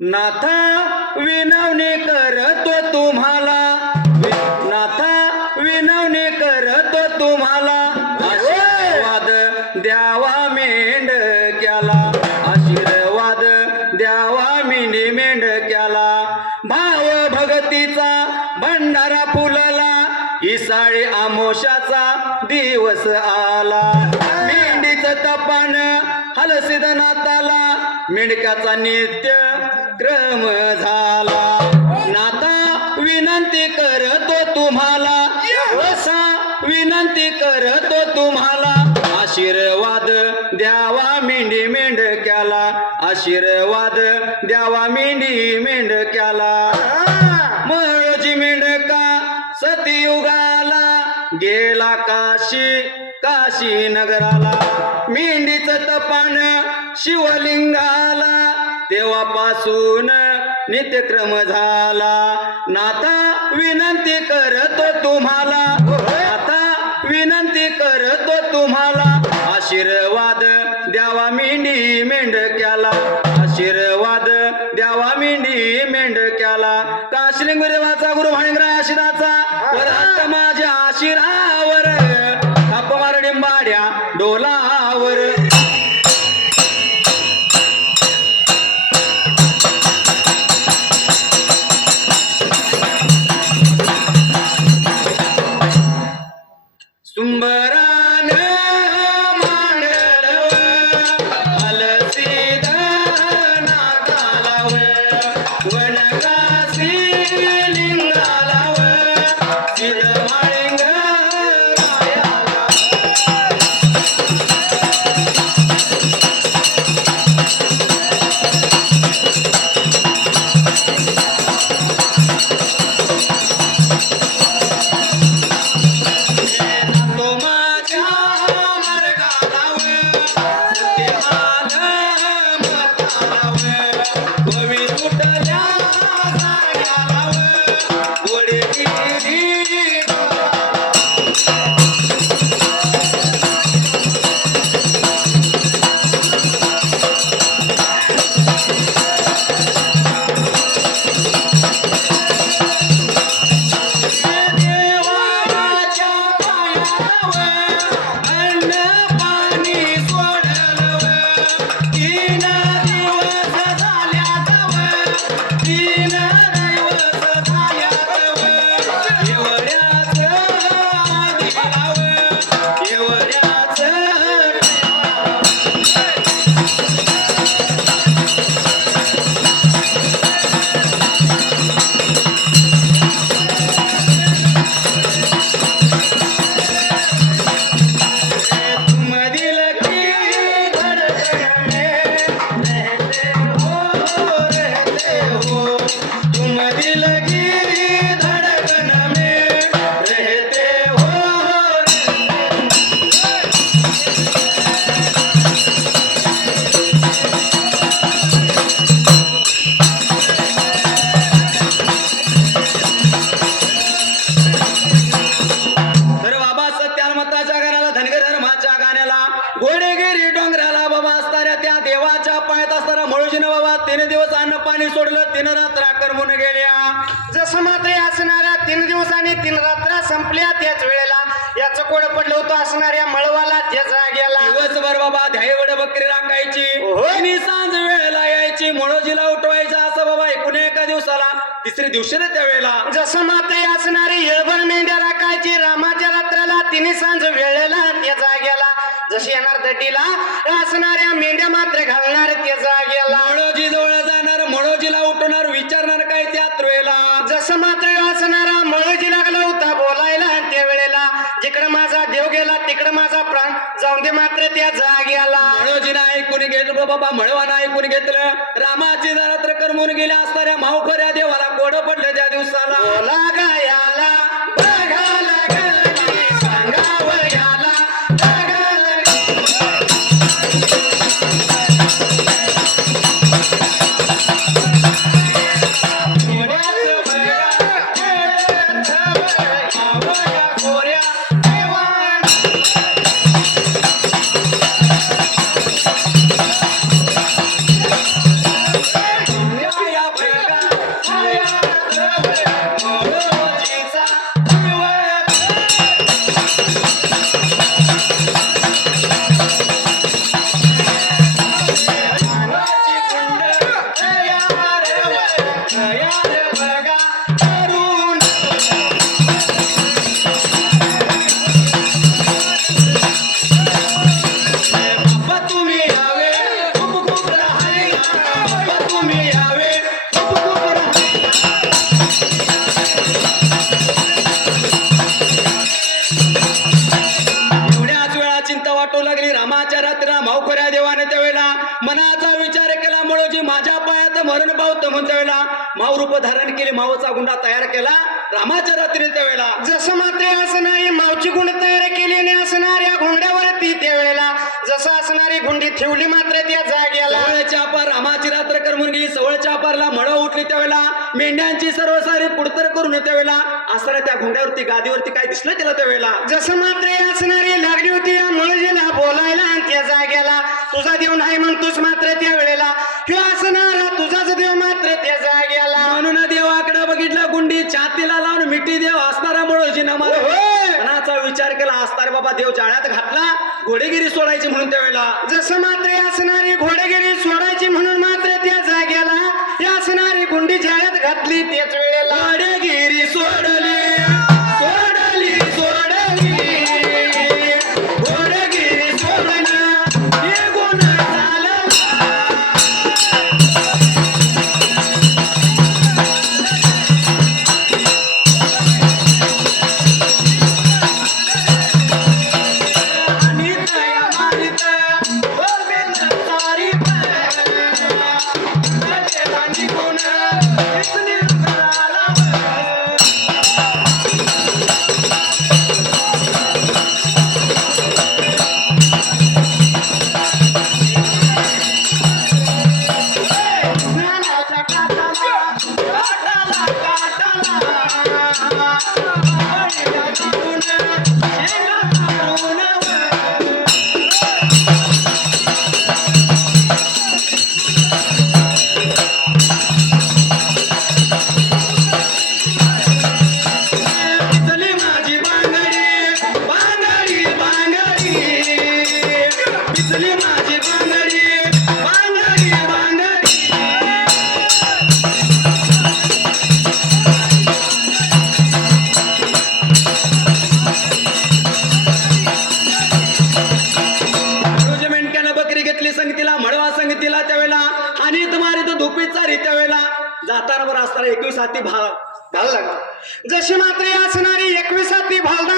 नाथा विनवणी करतो तुम्हाला. नाथा विनवणी करतो तुम्हाला. आशीर्वाद द्यावा मेंढक्याला. आशीर्वाद द्यावा मिनी मेंढक्याला. भाव भगतीचा भंडारा फुलला. इसाळी आमोशाचा दिवस आला. मेंढीच तपान हलसिद नाताला मेंढक्याचा नित्य क्रम झाला. नाता विनंती करतो तुम्हाला. असा विनंती करतो तुम्हाला. आशीर्वाद द्यावा मेंढी मेंढक्याला. आशीर्वाद द्यावा मेंढी मेंढक्याला. मळोजी मेंढका सतयुगाला. गेला काशी काशी नगराला. मेंढीच तपान शिवलिंगाला. तेव्हापासून नित्यक्रम झाला. नाता विनंती करतो तुम्हाला. आता विनंती करतो तुम्हाला. आशीर्वाद द्यावा मेंढी मेंढक्याला आशीर्वाद त्याच वेळेला याचं कोड पडलं होतं असणाऱ्या मळवाला त्या जाग्याला दिवसभर बाबा ध्यायवड बकरी राखायची ओहो. आणि सांज वेळेला यायची. म्हणोजीला उठवायचं असं बाबा एकूण एका दिवसाला तिसऱ्या दिवशी त्या वेळेला जसं मात्र या असणारी येळभर मेंढ्या राखायची रामाच्या बाबा म्हणवानं ऐकून घेतलं. रामाची तर करमून गेल्या असणाऱ्या रूप धारण केले मावचा गुंडा तयार केला रामाच्या रात्री त्यावेळेला. जसं मात्र असणारी मावची गुंड तयार केलेली असणाऱ्या घोंड्यावरती त्यावेळेला जसं असणारी गुंडी ठेवली मात्र त्या जाग्याला सवळच्या रामाची रात्र करमून गेली सवळच्या पारला मळ उठली त्यावेळेला मेंढ्यांची सर्व सारी पुडतर करून त्यावेळेला असणाऱ्या त्या घोंड्यावरती गादीवरती काय दिसलं त्याला त्यावेळेला? जसं मात्र असणारी लागली होती या मुळजीला बोलायला आणि त्या जाग्याला तुझा देव नाही म्हणतोस मात्र त्या वेळेला ह्यो असणारा तुझाच देव मात्र त्या देव जाळ्यात घातला घोडेगिरी सोडायची म्हणून त्यावेळेला. जसं मात्र असणारी घोडेगिरी सोड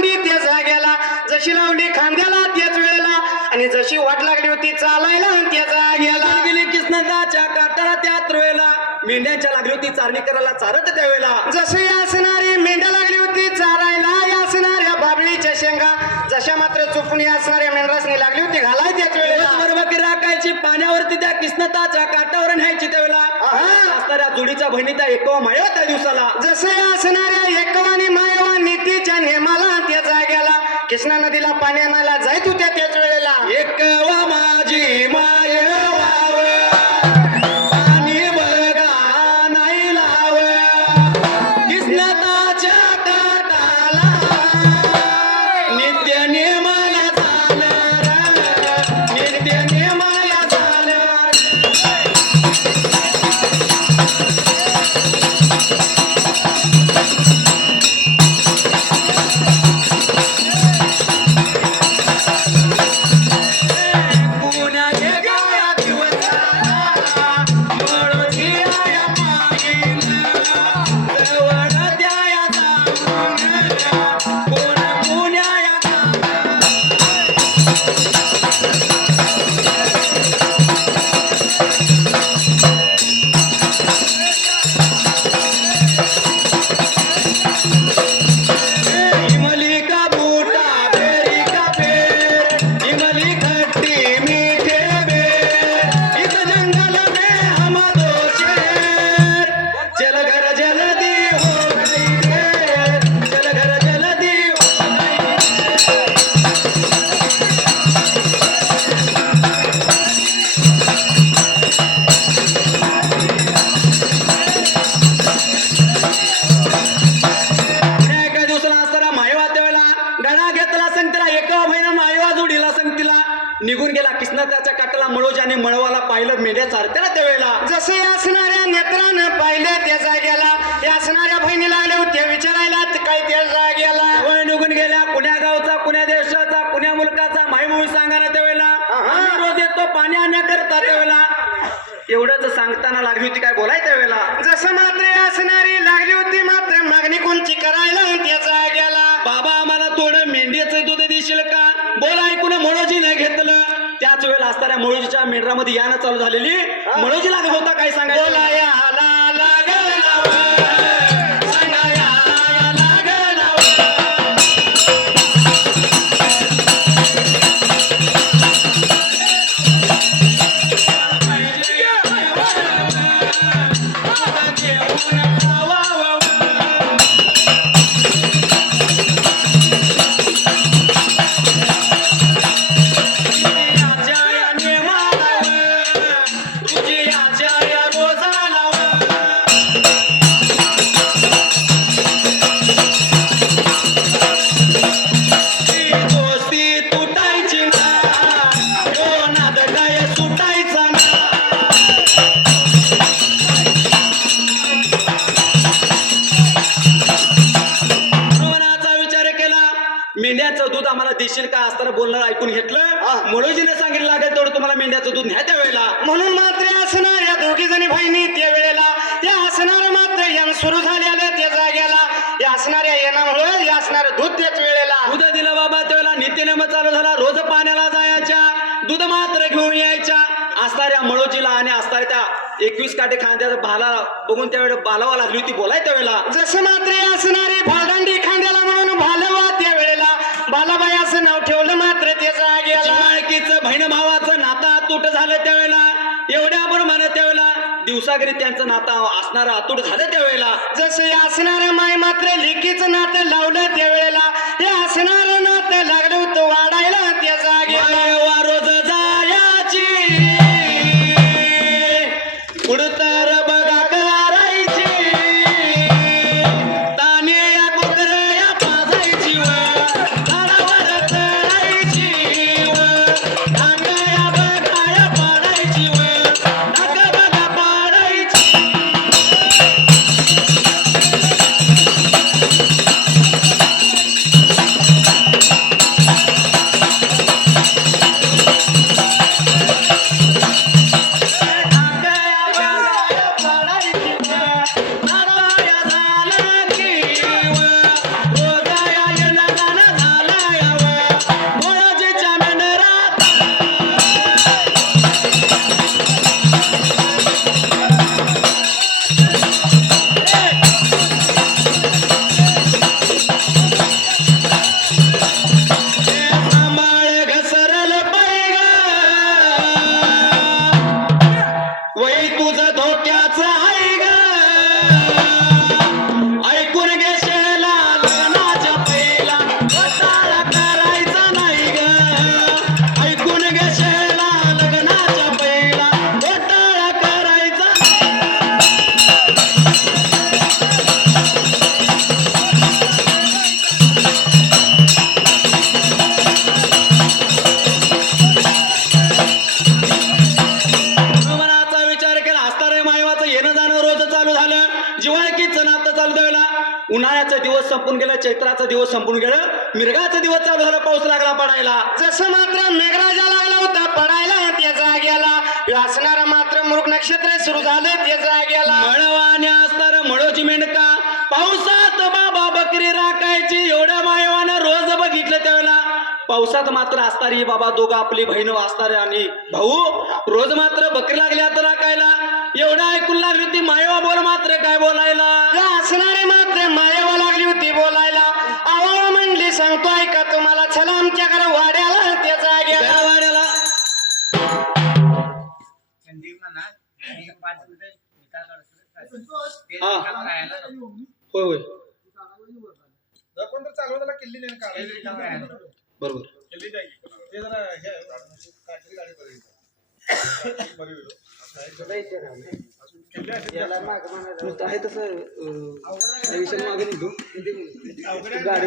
भालदांडी त्या जाग्याला जशी लावली खांद्याला त्याच वेळेला आणि जशी वाट लागली होती चालायला त्या जाग्याला. गेली किसनदाच्या काटाला त्या वेळेला. मेंढ्यांच्या लागली होती चारणी करायला चारत त्यावेळेला. जशी असणारी मेंढ्या लागली होती चारायला असणाऱ्या बाबळीच्या शेंगा जशा मात्र चुकून असणाऱ्या मेंढरासनी लागली होती घालाय त्याच वेळेला. बकरी राखायची पाण्यावरती त्या किसनताच्या काटावर न्यायची त्यावेळेला. असणाऱ्या जोडीच्या बहिणीचा एकवा माया त्या दिवसाला. जसं असणाऱ्या एकवानी मायवा नीतीच्या नेमाला कृष्णा नदीला पाण्याला जायत होत्या निघून गेला कृष्णाच्या काटाला मळोजाने मळवाला पाहिलं मेंढ्या चारत्याला त्यावेळेला. जसे असणाऱ्या नेत्रानं पाहिलं त्या जाग्याला त्या असणाऱ्या बहिणी लागल्या होत्या विचारायला काय त्या जाग्याला? जवळ निघून गेल्या कुण्या गावचा कुण्या देशाचा कुण्या मुलकाचा मायमुळी सांगा ना त्यावेळेला रोज येतो पाणी आणण्याकरता त्यावेळेला. एवढंच सांगताना लागली होती काय बोलाय त्यावेळेला. जसं मात्र असणारी असताना मळोजीच्या मेंढरामध्ये यानं चालू झालेली मळोजीला होता काय सांगायचं हा. घेतलं. मुळोजीने सांगितलं लागेल तेवढं तुम्हाला मेंढ्याचं दूध न्या त्यावेळेला. म्हणून मात्र असणार या दोघी जणी बहिणी त्या वेळेला या असणार मात्र यन सुरू झालेलं त्या जाग्याला या असणाऱ्या येणामुळे या असणार दूध त्याच वेळेला. दूध दिलं बाबा त्यावेळेला नित्यनेम चालू झाला. रोज पाण्याला जायच्या दूध मात्र घेऊन यायच्या. असणाऱ्या मळोजीला आणि असणाऱ्या त्या एकवीस काटे खांद्याचा भाला बघून त्यावेळेला बालावा लागली होती बोलाय त्यावेळेला. जसं मात्र असणारे भालदांडी खांद्याला म्हणून भालवा त्या वेळेला बालाबाई असं नाव बहीण भावाचं नातं अतूट झालं त्यावेळेला. एवढ्या प्रमाणे त्यावेळेला दिवसागरी त्यांचं नातं असणारं अतूट झालं त्यावेळेला. जसं असणार माय मात्र लेखीच नातं लावलं त्यावेळेला हे असणार असणारा मात्र मृग नक्षत्र सुरू झालं त्या जाग्याला मळवाने असणार मळोची मेंढका. पावसात बाबा बकरी राखायची. एवढ्या मायवानं रोज बघितलं त्यावेळेला. पावसात मात्र असणारी बाबा दोघं आपली बहीण असणारे आणि भाऊ रोज मात्र बकरी लागल्या तर राखायला. एवढा ऐकून लागली ती मायवा बोल होय होय कोण किल्ली नाही काढायची. बरोबर किल्ली ते जरा हे गाडी आहे. बरी आहे तसं अं, मागे निघतो गाडी